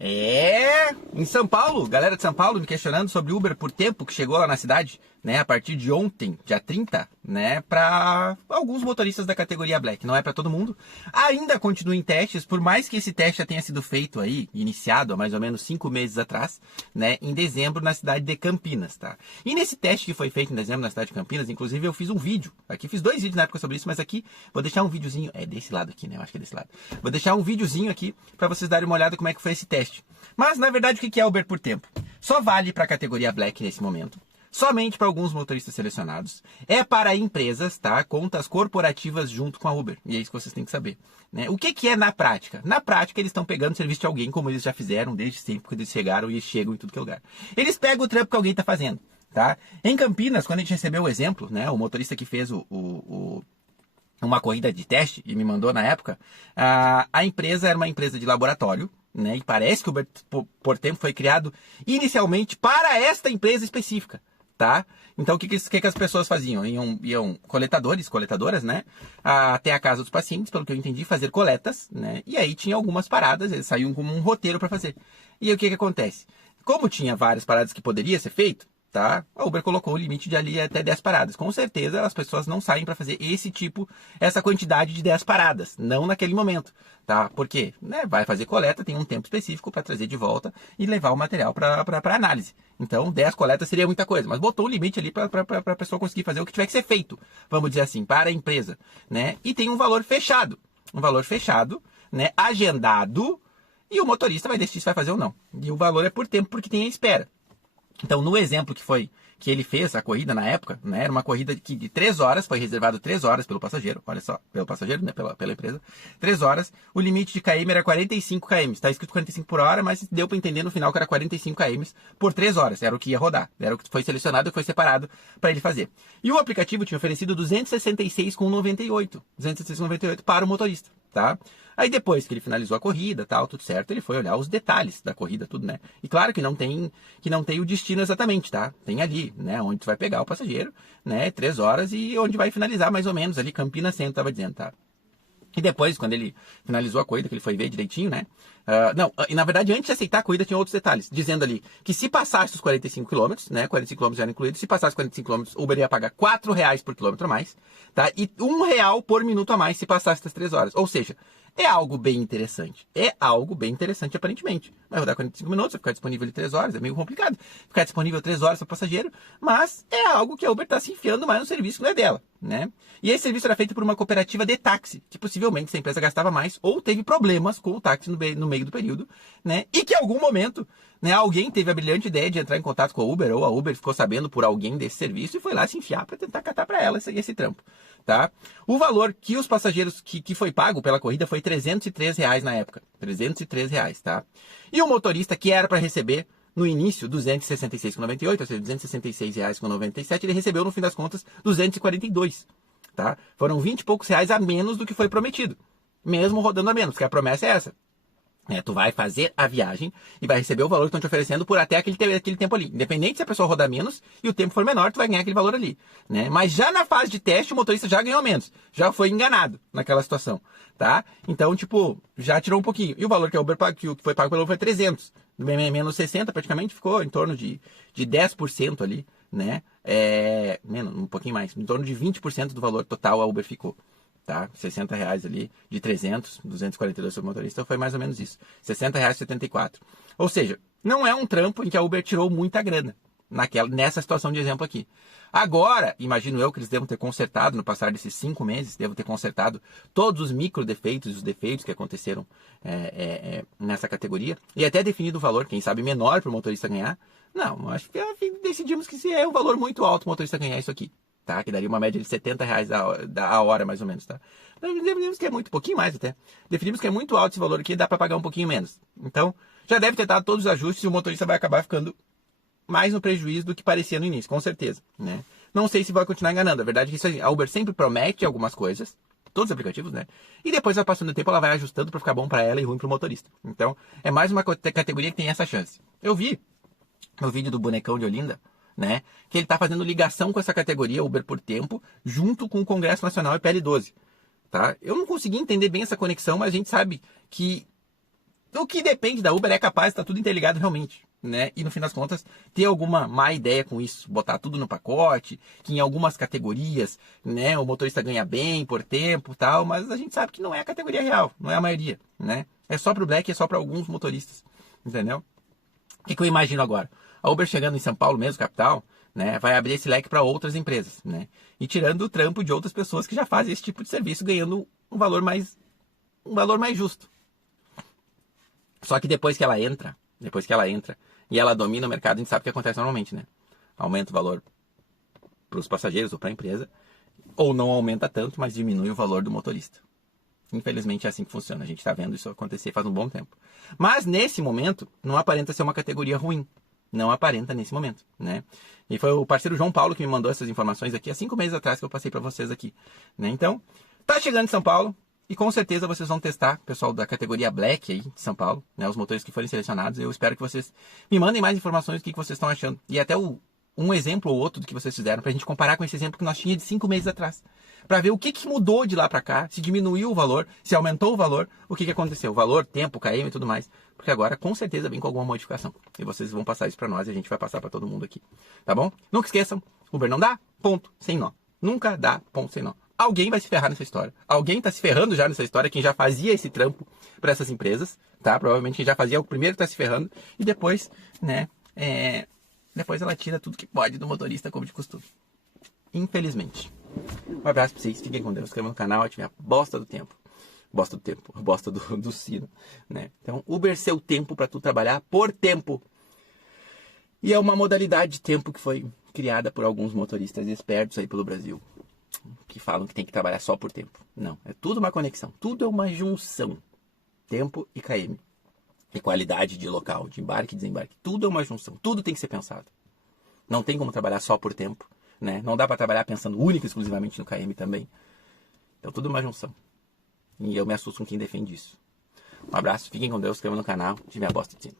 Em São Paulo, galera de São Paulo me questionando sobre Uber por tempo que chegou lá na cidade, né, a partir de ontem, dia 30, né, para alguns motoristas da categoria Black, não é para todo mundo. Ainda continua em testes, por mais que esse teste já tenha sido feito aí, iniciado há mais ou menos 5 meses atrás, né, em dezembro na cidade de Campinas, tá? E nesse teste que foi feito em dezembro na cidade de Campinas, inclusive eu fiz um vídeo, aqui fiz 2 vídeos na época sobre isso, mas aqui vou deixar um videozinho, é desse lado aqui, né, eu acho que é desse lado. Vou deixar um videozinho aqui para vocês darem uma olhada como é que foi esse teste. Mas, na verdade, o que é Uber por tempo? Só vale para a categoria Black nesse momento. Somente para alguns motoristas selecionados. É para empresas, tá? Contas corporativas junto com a Uber. E é isso que vocês têm que saber, né? O que é na prática? Na prática, eles estão pegando o serviço de alguém, como eles já fizeram desde sempre, quando eles chegaram e chegam em tudo que é lugar. Eles pegam o trampo que alguém está fazendo, tá? Em Campinas, quando a gente recebeu o exemplo, né? O motorista que fez uma corrida de teste e me mandou na época, a empresa era uma empresa de laboratório, né? E parece que o Uber por tempo foi criado inicialmente para esta empresa específica, tá? Então o que as pessoas faziam? Iam coletadoras, né? Até a casa dos pacientes, pelo que eu entendi, fazer coletas, né? E aí tinha algumas paradas, eles saíam como um roteiro para fazer. E aí o que acontece? Como tinha várias paradas que poderia ser feito, tá? A Uber colocou o limite de ali até 10 paradas. Com certeza as pessoas não saem para fazer essa quantidade de 10 paradas, não naquele momento, tá? Porque, né, vai fazer coleta, tem um tempo específico para trazer de volta e levar o material para análise. Então, 10 coletas seria muita coisa, mas botou um limite ali para a pessoa conseguir fazer o que tiver que ser feito, vamos dizer assim, para a empresa, né? E tem um valor fechado, né, agendado, e o motorista vai decidir se vai fazer ou não. E o valor é por tempo, porque tem a espera. Então, no exemplo que ele fez, a corrida na época, né, era uma corrida que de 3 horas, foi reservado 3 horas pelo passageiro, olha só, pelo passageiro, né, pela empresa, 3 horas, o limite de km era 45 km, está escrito 45 por hora, mas deu para entender no final que era 45 km por 3 horas, era o que ia rodar, era o que foi selecionado e foi separado para ele fazer. E o aplicativo tinha oferecido 266,98 para o motorista, tá? Aí depois que ele finalizou a corrida, tal, tudo certo, ele foi olhar os detalhes da corrida, tudo, né? E claro que não tem o destino exatamente, tá? Tem ali, né, onde tu vai pegar o passageiro, né, 3 horas e onde vai finalizar mais ou menos ali, Campinas Centro, tava dizendo, tá? E depois, quando ele finalizou a corrida, que ele foi ver direitinho, né? E na verdade, antes de aceitar a corrida, tinha outros detalhes, dizendo ali que se passasse os 45 km, né? 45 km já era incluído, se passasse os 45 km, o Uber ia pagar R$4 por quilômetro a mais, tá? E R$1 por minuto a mais se passasse das 3 horas. Ou seja, é algo bem interessante. É algo bem interessante, aparentemente. Vai rodar 45 minutos, vai ficar disponível ali 3 horas. É meio complicado ficar disponível 3 horas para o passageiro, mas é algo que a Uber está se enfiando mais no serviço que não é dela, né? E esse serviço era feito por uma cooperativa de táxi, que possivelmente essa empresa gastava mais ou teve problemas com o táxi no meio do período, né? E que em algum momento, né, alguém teve a brilhante ideia de entrar em contato com a Uber, ou a Uber ficou sabendo por alguém desse serviço e foi lá se enfiar para tentar catar para ela esse trampo, tá? O valor que os passageiros que foi pago pela corrida foi R$303 na época, R$303, tá? E o motorista que era para receber no início R$266,98, ou seja, R$266,97, ele recebeu no fim das contas R$242, tá? Foram 20 e poucos reais a menos do que foi prometido, mesmo rodando a menos, porque a promessa é essa. Tu vai fazer a viagem e vai receber o valor que estão te oferecendo por até aquele tempo ali. Independente se a pessoa rodar menos e o tempo for menor, tu vai ganhar aquele valor ali, né? Mas já na fase de teste, o motorista já ganhou menos. Já foi enganado naquela situação, tá? Então, tipo, já tirou um pouquinho. E o valor que a Uber que foi pago pelo Uber foi 300. Menos 60 praticamente, ficou em torno de 10% ali, né? Menos, um pouquinho mais. Em torno de 20% do valor total a Uber ficou. Tá? R$60 ali, de 300, 242 sobre o motorista, foi mais ou menos isso. R$60,74. Ou seja, não é um trampo em que a Uber tirou muita grana, nessa situação de exemplo aqui. Agora, imagino eu que eles devam ter consertado, no passar desses 5 meses, devam ter consertado todos os micro defeitos e os defeitos que aconteceram nessa categoria, e até definido o valor, quem sabe menor para o motorista ganhar. Não, acho que decidimos que se é um valor muito alto o motorista ganhar isso aqui. Tá? Que daria uma média de R$70 a hora, mais ou menos, tá? Definimos que é muito, pouquinho mais até. Definimos que é muito alto esse valor aqui, dá para pagar um pouquinho menos. Então, já deve ter dado todos os ajustes e o motorista vai acabar ficando mais no prejuízo do que parecia no início, com certeza, né? Não sei se vai continuar enganando. A verdade é que a Uber sempre promete algumas coisas, todos os aplicativos, né? E depois, vai passando o tempo, ela vai ajustando para ficar bom para ela e ruim para o motorista. Então, é mais uma categoria que tem essa chance. Eu vi no vídeo do bonecão de Olinda, né, que ele está fazendo ligação com essa categoria Uber por tempo, junto com o Congresso Nacional e PL12. Tá? Eu não consegui entender bem essa conexão, mas a gente sabe que O que depende da Uber é capaz de estar tudo interligado realmente, né? E no fim das contas, ter alguma má ideia com isso, botar tudo no pacote, que em algumas categorias, né, o motorista ganha bem por tempo e tal, mas a gente sabe que não é a categoria real, não é a maioria, né? É só para o Black, é só para alguns motoristas, entendeu? O que eu imagino agora? A Uber chegando em São Paulo mesmo, capital, né, vai abrir esse leque para outras empresas, né? E tirando o trampo de outras pessoas que já fazem esse tipo de serviço, ganhando um valor mais justo. Só que depois que ela entra e ela domina o mercado, a gente sabe o que acontece normalmente, né? Aumenta o valor para os passageiros ou para a empresa, ou não aumenta tanto, mas diminui o valor do motorista. Infelizmente é assim que funciona. A gente está vendo isso acontecer faz um bom tempo. Mas nesse momento, não aparenta ser uma categoria ruim. Não aparenta nesse momento, né? E foi o parceiro João Paulo que me mandou essas informações aqui há 5 meses atrás que eu passei para vocês aqui, né? Então, tá chegando em São Paulo. E com certeza vocês vão testar, pessoal da categoria Black aí de São Paulo, né, os motores que forem selecionados. Eu espero que vocês me mandem mais informações do que vocês estão achando. E até um exemplo ou outro do que vocês fizeram, pra gente comparar com esse exemplo que nós tínhamos de 5 meses atrás. Pra ver o que mudou de lá pra cá, se diminuiu o valor, se aumentou o valor, o que aconteceu. O valor, tempo, KM e tudo mais. Porque agora com certeza vem com alguma modificação. E vocês vão passar isso pra nós e a gente vai passar pra todo mundo aqui. Tá bom? Nunca esqueçam, Uber não dá, ponto, sem nó. Nunca dá, ponto, sem nó. Alguém vai se ferrar nessa história. Alguém está se ferrando já nessa história, quem já fazia esse trampo para essas empresas, tá? Provavelmente quem já fazia, o primeiro está se ferrando. E depois, né, depois ela tira tudo que pode do motorista como de costume. Infelizmente. Um abraço para vocês, fiquem com Deus, se inscrevam no canal, ativem a bosta do tempo. Bosta do tempo, bosta do sino, né? Então, Uber seu tempo para tu trabalhar por tempo. E é uma modalidade de tempo que foi criada por alguns motoristas espertos aí pelo Brasil, que falam que tem que trabalhar só por tempo. Não, é tudo uma conexão, tudo é uma junção. Tempo e KM. E qualidade de local, de embarque e desembarque. Tudo é uma junção, tudo tem que ser pensado. Não tem como trabalhar só por tempo, né? Não dá para trabalhar pensando única e exclusivamente no KM também. Então tudo é uma junção. E eu me assusto com quem defende isso. Um abraço, fiquem com Deus, se inscrevam no canal, de minha bosta de cima.